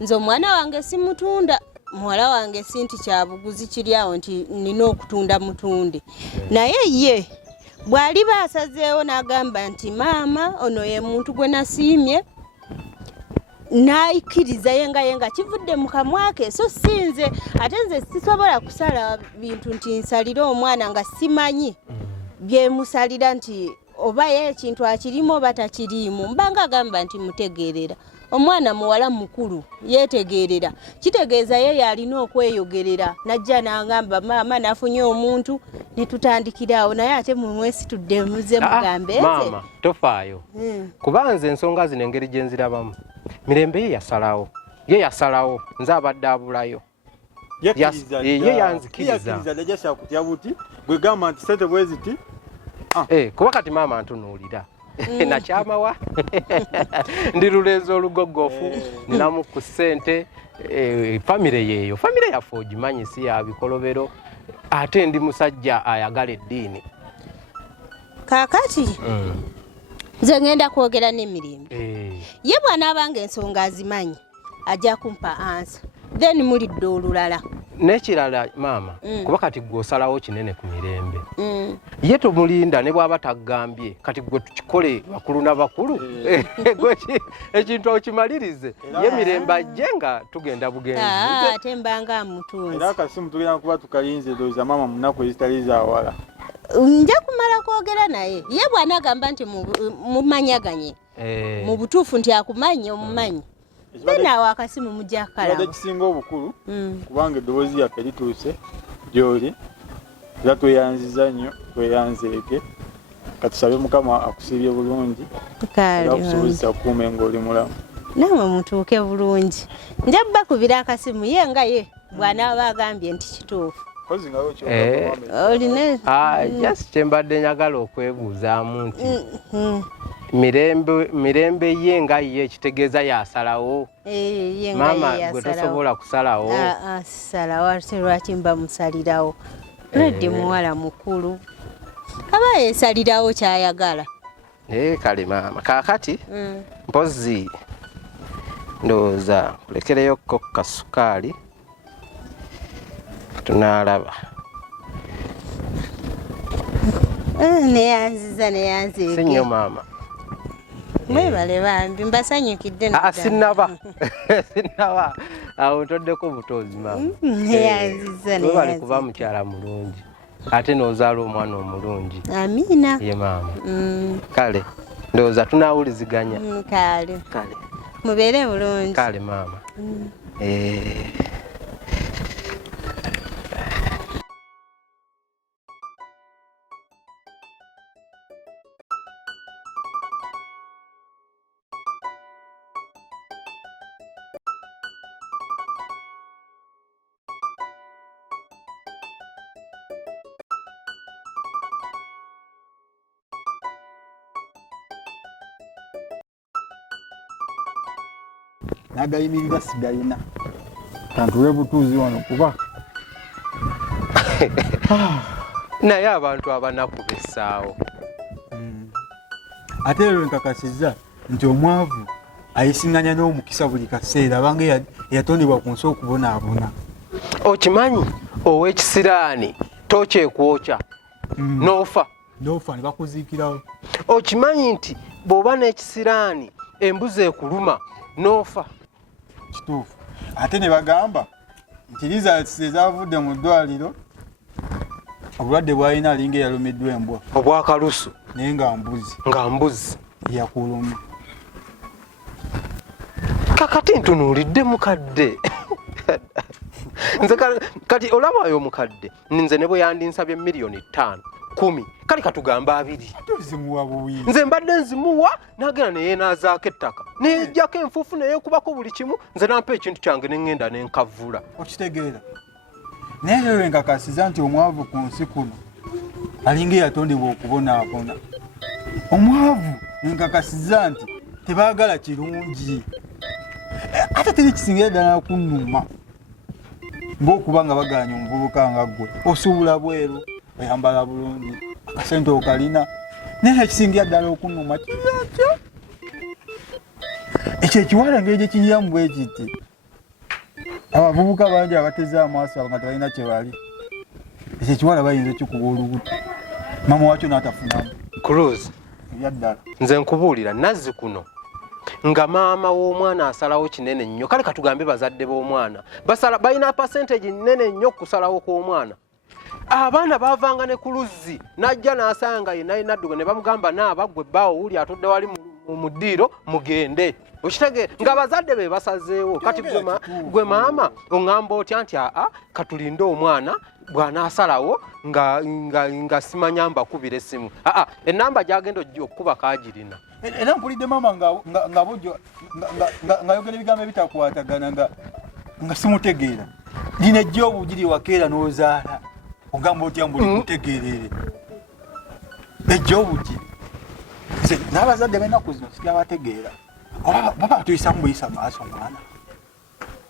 nze omwana wange simutunda muwala wange sinti kyabuguzi kiri awo nti nina okutunda mutunde naye ye bw'ali baasazeewo n'agamba nti maama ono ye muntu gwe nasiimye n'ayikkiriza yenga kivudde mu kamwa ke so sinze ate nze sisobola kusala bintu nti nsalire omwana nga simanyi byemusalira nti oba ye ekintu akirimu oba takiriimu mbanga agamba nti mutegeerera omwana muwala mukulu yeetegeerera kitegeeza ye yalina okweyogerera najja n'agamba maama nafunye omuntu ne tutandikirawo naye ate mumwesitudde muze mugambe maama tofaayo kuba nze ensonga zino engeri gye nzirabamu mirembe ye yasalawo nze abadde abulayo ye yanzikiriza yajasa kutya buti bwe gamba nti sente bwe ziti kuba kati maama ntunuulira nakyamawa ndi lulezo olugogofu ninamu ku ssente famire yeeyo famire yaffe ogimanyi si ya bikolobero ate ndi musajja ayagala eddiini kaakati nze ngenda kwogera n'emirembe ye bw'anaabanga ensonga azimanyi ajja kumpa ansa then mulidde olulala n'ekirala maama kuba kati gwe osalawo kinene ku mirembe ye tumulinda ne bw'aba taggambye kati gwe tukikole bakulu n'abakulu ekintu okimalirize ye mirembe ajje nga tugenda bugenzi ate mbanga amutunzi era akasimu tugenda kuba tukalinze ndowooza maama mu nnaku ezitali zaawala nja kumala kwogera naye ye bw'anagamba nti mumanyaganye mu butuufu nti akumanyi omumanyi naawe akasimu mujja kalaba kisinga obukulu kubanga eddoboozi yaffe lituuse gy'oli era tweyanziza nnyo tweyanzeeke katusabe mukama akusibye bulungi era akusobozesa kukuuma ng'oli mulamu nawe mutuuke bulungi nja bakubira akasimu ye nga ye bw'anaaba agambye nti kituufu just kyembadde njagala okwebuuzaamu nti mirembe ye nga ye ekitegeeza yasalawo maama gwe tosobola kusalawo salawo ate lwaki mba musalirawo lwedde muwala mukulu aba yeesalirawo kyayagala kale maama kaakati mpozi ndowooza kulekereyoko kasukaali tunaalaba neyanziza sinyo maama mwebale bambi mbasanyukidde sinaba awo ntoddeko butozi maama webali kuba mukyala mulungi ate n'ozaala omwana omulungi amiina ye maama kale ndowooza tunaawuliziganya kale mubeere bulungi kale maama nagayimirira sigalina kantule butuuzi wano kuba naye abantu abanaku bessaawo ate leero nkakasiza nti omwavu ayisiŋŋanya n'omukisa buli kaseera abange yatondebwa ku nsi okubonaabona okimanyi ow'ekisiraani tokyekwokya n'ofa ne bakuziikirawo okimanyi nti bw'oba n'ekisiraani embuzi ekuluma n'ofa kituufu ate ne bagamba nti results ezavudde mu ddwaliro obulwadde bwalina alinga eyalumiddwa embwa obwakalusu naye nga mbuzi yakuluma kakati ntunuulidde mukadde nze kati olabayo omukadde nze ne bwe yandinsabye miliyoni 5 10 kale katugamba 2 nze mbadde nzimuwa n'agenda neyeenaazaako ettaka neyejjako enfuufu neyeekubako buli kimu nze nampa ekintu kyange neŋŋenda nenkavula okitegeera naye leero enkakasiza nti omwavu ku nsi kuno alinga eyatondebwa okubonaabona omwavu enkakasiza nti tebaagala kirungi ate teri kisingira ddala kunnuma ng'okuba nga baganya omuvubuka nga ggwe osuubula bweru oyambala bulungi akasente okalina naye ekisingira ddala okunnuma kiryakyo ekyo ekiwala ngeri kinyamu bwe kiti abavubuka bangi abateze amaaso nga tebalina kye bali ekyo ekiwala bayinza okikuba olubuto mama wakyo n'atafunamu Cruz ebyaddala nze nkubuulira nazzi kuno nga maama w'omwana asalawo kinene nnyo kale katugambe bazadde b'omwana balina percentage nnene nnyo kusalawo kw'omwana abaana bavanga ne ku luzzi najja n'asanga yenna adduga ne bamugamba naabagwe bbaawo wuli atudde wali mu ddiiro mugende okitegeera nga abazadde be basazeewo kati gwe maama oŋŋamba otya nti katulinde omwana bw'anaasalawo nga simanya mbakubira essimu ennamba gy'agenda okukuba kaagirina era mpulidde maama nga bujjo ng'ayogera ebigambo ebitakwatagana nga simutegeera lina ejjoobu giri wakeera n'ozaala ogamba otya mbuli mutegeerere ejjoobu giri n'abazadde balina ku zino sikyabategeera baba tuyisamu buyisa maaso mwana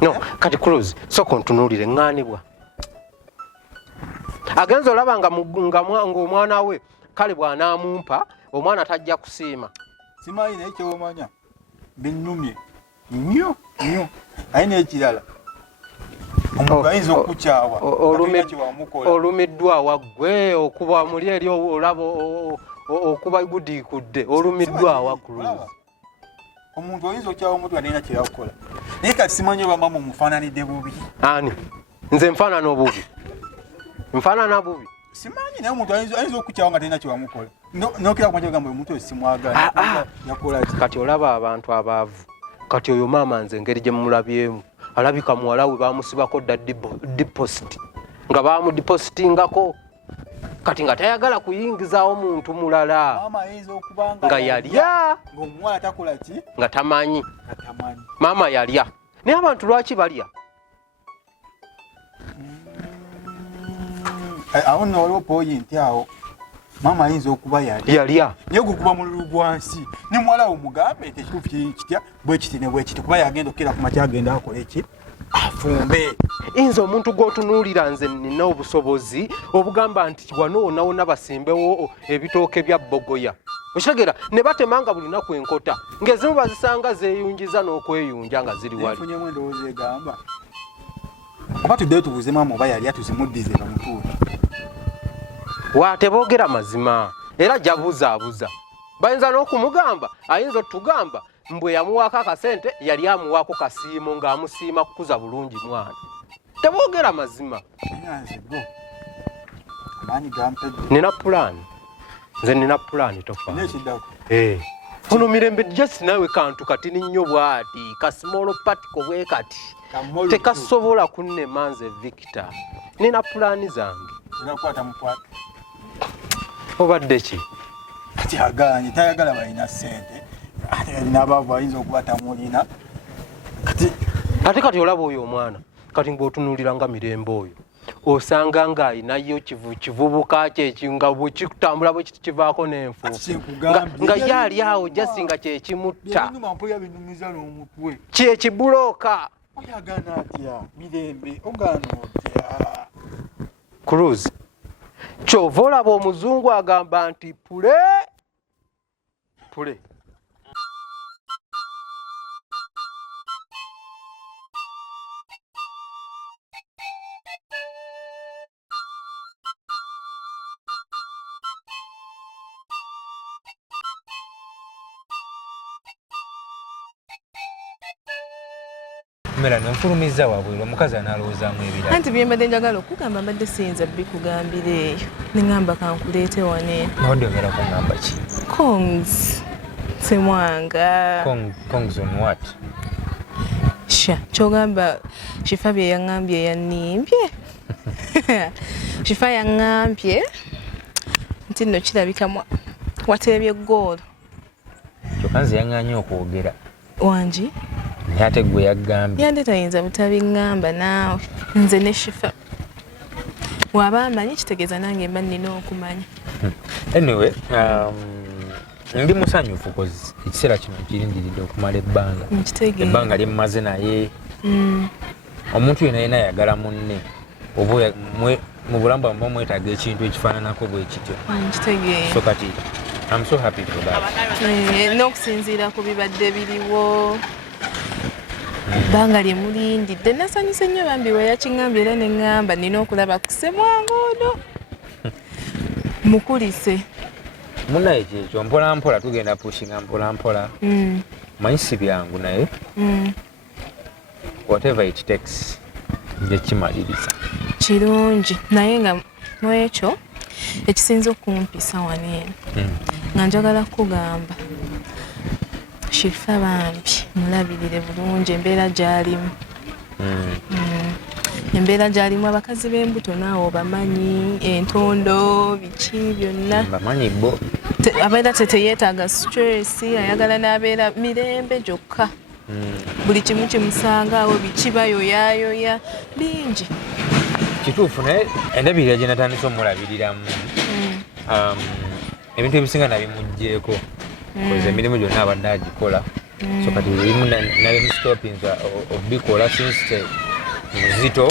no kati Cruz sooka ontunuulire ŋŋaanibwa agenza olaba ng'omwana we kale bw'anaamumpa omwana tajja kusiima simanyi naye kyewomanya binnumye nnyo ayina ekirala omuntu ayinza okukukyawa olumiddwa waggwe okuba muli eri olaba okuba gudiikudde olumiddwa Cruz omuntu oyinza okukyawa omuntu alina kyeyakukola naye kati simanyi oba mama omufaananidde bubi ani nze nfaanana bubi simanyi naye omuntu ayinza okukukyawa nga talina kyewamukola nokera kumanya ogamba omuntu oyo simwagala yakola ki kati olaba abantu abaavu kati oyo maama nze engeri gye mulabyemu alabika muwala we baamusibako dda deposit nga baamudipositingako kati nga tayagala kuyingizaawo muntu mulala nga yalya ng'omuwala takola ki nga tamanyi maama yalya naye abantu lwaki balya awo nno waliwo poyinti awo maama ayinza okuba yalya naye gukuba mu lulu gwansi ne muwala we mugambe nti ekituufu kitya bwe kiti ne bwe kiti kuba yagenda okukira ku makya agenda akola eki afumbe nze omuntu gw'otunuulira nze nina obusobozi obugamba nti wano wonna basimbewo ebitooke bya bbogoya okitegeera ne batemanga buli naku enkota ng'ezimu bazisanga zeeyunjiza n'okweyunja nga ziri wali nfunyemu endowooza egamba oba tuddeyo tubuuze maama oba yali atuzimuddize bamutuufu waateboogera mazima era jabuzaabuza bayinza n'okumugamba ayinza otugamba mbwe yamuwaako akasente yali amuwaako kasiimo ng'amusiima kukuza bulungi mwana teboogera mazima nina pulaani nze nina pulaani tofa ono mirembe just nawe kantu katini nnyo bwati kasimolo patiko bwe kati tekasobola kunnema nze Victor nina pulaani zange obadde ki kati aganye tayagala balina ssente n'abaavu ayinza okuba tamulina ate kati olaba oyo omwana kati ng'otunuulira nga mirembe oyo osanga ng'ayinayo kivubuka kye nga bwe kikutambula bwe kiti kivaako n'enfuufu nga yaali awo jasi nga kyekimutta kyekibulooka oyagana atya mirembe ogaana otya Cruz kyova olaba omuzungu agamba nti pule mera nfulumiza wabwe omukazi analowoozamu ebirala anti byembadde njagala okugamba mbadde siyinza bikugambira eyo neŋŋamba kankuleete wane nawadde ogera kugamba ki kongs semwanga kongs on what sha kyogamba shifa bye yaŋŋambye yannimbye shifa yaŋŋambye nti nno kirabika wateebye ggoolo kyokka nze yaŋŋaanye okwogera wangi naye ate gwe yaggambye yande tayinza butabiŋŋamba naawe nze ne shifa waba amanyi kitegeeza nange mba nnina okumanya anyway ndi musanyufu kozi ekiseera kino kirindiridde okumala ebbanga lyemmaze naye omuntu yena yena ayagala munne oba mu bulamu bwamwe mwetaaga ekintu ekifaananako bwe kityo kitegeeza so kati I'm so happy for that. N'okusinziira ku bibadde biriwo ebbanga lye mulindidde nasanyuse nnyo bambi we yakingambye era ne ŋŋamba nina okulaba ku ssemwango ono mukulise Munaye kyekyo mpola tugenda pushinga mpola manyi si byangu naye whatever it takes nje kimaliriza kirungi naye nga mwekyo ekisinza okumpisa wano eno nga njagala kugamba Shirifa bambi mulabirire bulungi embeera gy'alimu embeera gy'alimu abakazi b'embuto naawe obamanyi entondo biki byonna bamanyi bo abeera teyeetaaga stress ayagala n'abeera mirembe gyokka buli kimu kimusanga awo biki bayoyayoya bingi kituufu naye endabirira gye natandise omulabiriramu ebintu ebisinga nabimugjeeko koza emirimu gyonna abadde agikola so kati ebimu nabimusitopinza obikola since muzito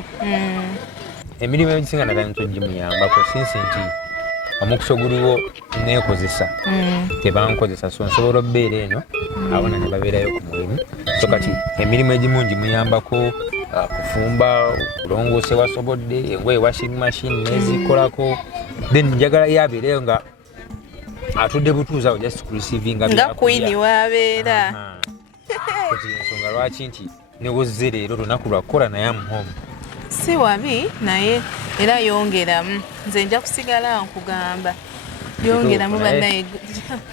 emirimu egisinga natandise ogimuyambako since nti omukuso guliwo neekozesa tebankozesa so nsobola obbeera eno abona ne babeerayo ku mulimu so kati emirimu egimu ngimuyambako kufumba kulongoose wasobodde engoye washing machine nezikolako then njagala yabeereyo nga atudde butuuzi awo just kureceiving nga kwini wabeera kati ensonga lwaki nti newozze leero lunaku lwakukola naye amuhome si wabi naye era yongeramu nze nja kusigala nkugamba yongeramu bannaye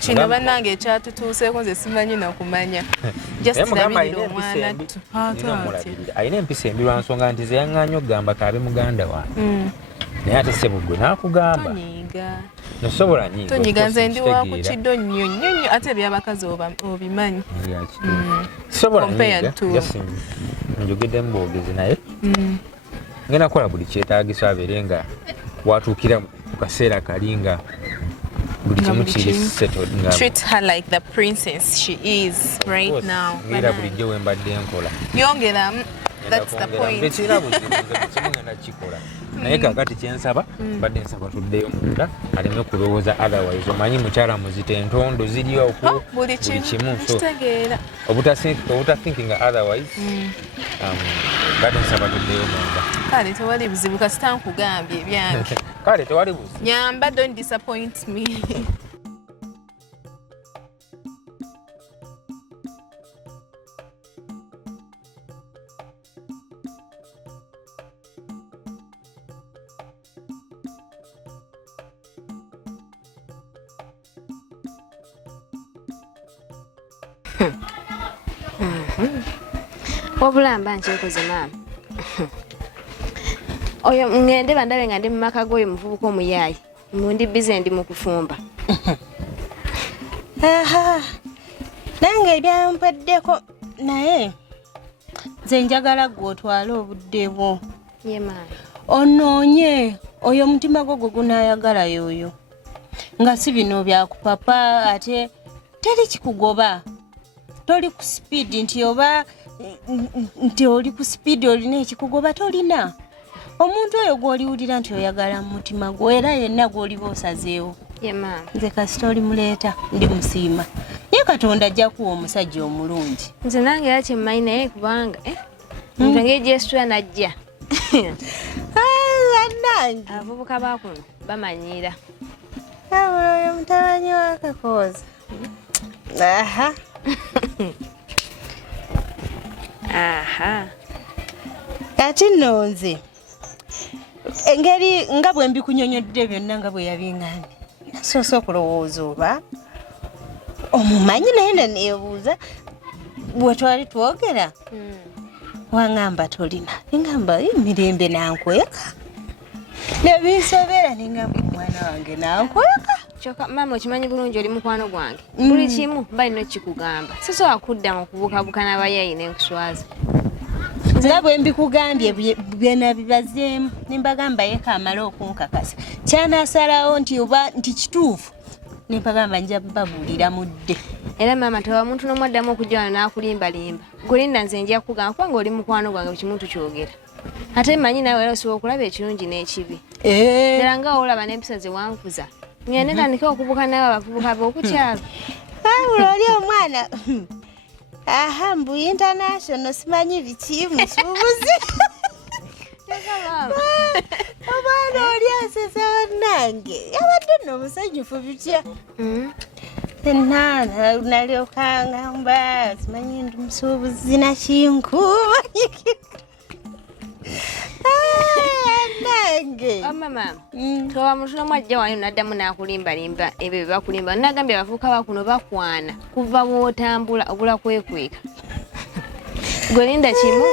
kino bannange ekyatutuuseeko nze simanyi nakumanya jastirabirira omwana alina empisa embi lwa nsonga nti ze yaŋŋaanya okugamba kaabe muganda wange naye ate sebugwe n'akugamba nosobola nyiga tonyiga nze ndi wakukiddo nnyo nnyo nnyo ate ebyabakazi obimanyi sobola nyiga njogeddemu bwogezi naye ngenda kukola buli kyetaagisa abeere nga watuukira ku kaseera kali nga buli kimu kiri settled nga treat her like the princess she is right now ngera bulijjo we mbadde nkola yongeramu that's the point tekira buzibu ngenda kikola naye kakati kyensaba badde nsaba tuddeyo munda aleme kulowooza otherwise omanyi mukyala muzita entondo ziriyo buli kimu so obutathinkinga otherwise badde nsaba tuddeyo munda kale tewali buzibu kasita nkugambye ebyange kale tewali buzibu nyamba don't disappoint me Wabulamba nkyekoze maama oyo ngende bandabe nga ndi mu maka g'oyo muvubuka omuyaayi mundi bize ndi mu kufumba nange ebyampeddeko naye nze njagala gwe otwale obudde bwo ye maama onoonye oyo omutima gwo gwe gunaayagala yoyo nga si bino byakupapa ate teri kikugoba toli ku speed nti oba nti oli ku speed olina ekikugoba tolina omuntu oyo gw'oliwulira nti oyagala mu mutima gwo era yenna gw'oliba osazeewo ye maama nze kasita olimuleeta ndi musiima naye katonda ajja kuwa omusajja omulungi nze nange era kyemmanyi naye kubanga nze ngeri gyesitula najja annange abavubuka bakuno bamanyiira abula oyo mutabanyi wakakooza kati nno nze engeri nga bwe mbikunyonyodde byonna nga bwe yabiŋŋambye nasoose okulowooza oba omumanyi naye neneebuuza bwe twali twogera waŋŋamba tolina neŋŋamba mirembe nankweka nebinsobera neŋŋamba omwana wange nankweka kyokka maama okimanyi bulungi oli mukwano gwange buli kimu balina okikugamba sisobola kudda mu kubukabuka n'abayayi n'enkuswaza nga bwe mbikugambye byena bibazeemu nembagamba yeka amale okunkakasa kyanaasalawo nti oba nti kituufu nempagamba nja babuulira mudde era maama tewa muntu n'omwaddamu okujja wano n'akulimbalimba gulinda nze nja kugamba kubanga oli mukwano gwange bukimuntu kyogera ate manyi naawe era osobola okulaba ekirungi n'ekibi era nga olaba n'empisa ze wankuza ngende tandike okubuka nawe abavubuka b'okukyalo. Oli omwana aha mbu international simanyi biki musuubuzi. Omwana oli asesa wannange yabadde nno omusanyufu bitya. Nana nalyoka ngamba simanyi ndi musuubuzi nakinkuba. Nange mama towa musula mwajja wanyu naddamu n'akulimbalimba ebyo bye bakulimba nagambye abavubuka bakuno bakwana kuva bw'otambula obula kwekweka. Gwe linda kimu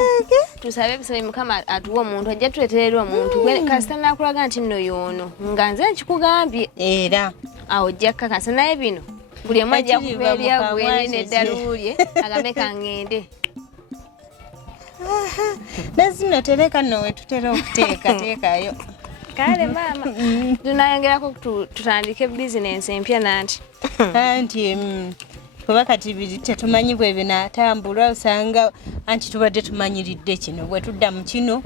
tusabe ebisabe Mukama atuwa omuntu ajja tuleeterera omuntu kasita nakulaga nti nno y'ono nga nze nkikugambye era awo ojja kkakasa naye bino buli omu ajja kubeerya bweri n'eddaluulye agambe kangende. Nazino tereka nowe tutera okuteekateekayo. Kale mama tunayongerako tutandike bizinensi empya nanti anti kuba kati biri tetumanyi bwe binaatambula osanga anti tubadde tumanyiridde kino bwe tudda mu kino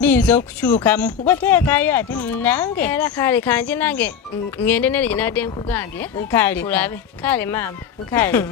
biyinza okukyukamu bweteekayo ate nange era kale kanje nange ngende nere gye nabadde nkugambye kale tulabe kale mama kale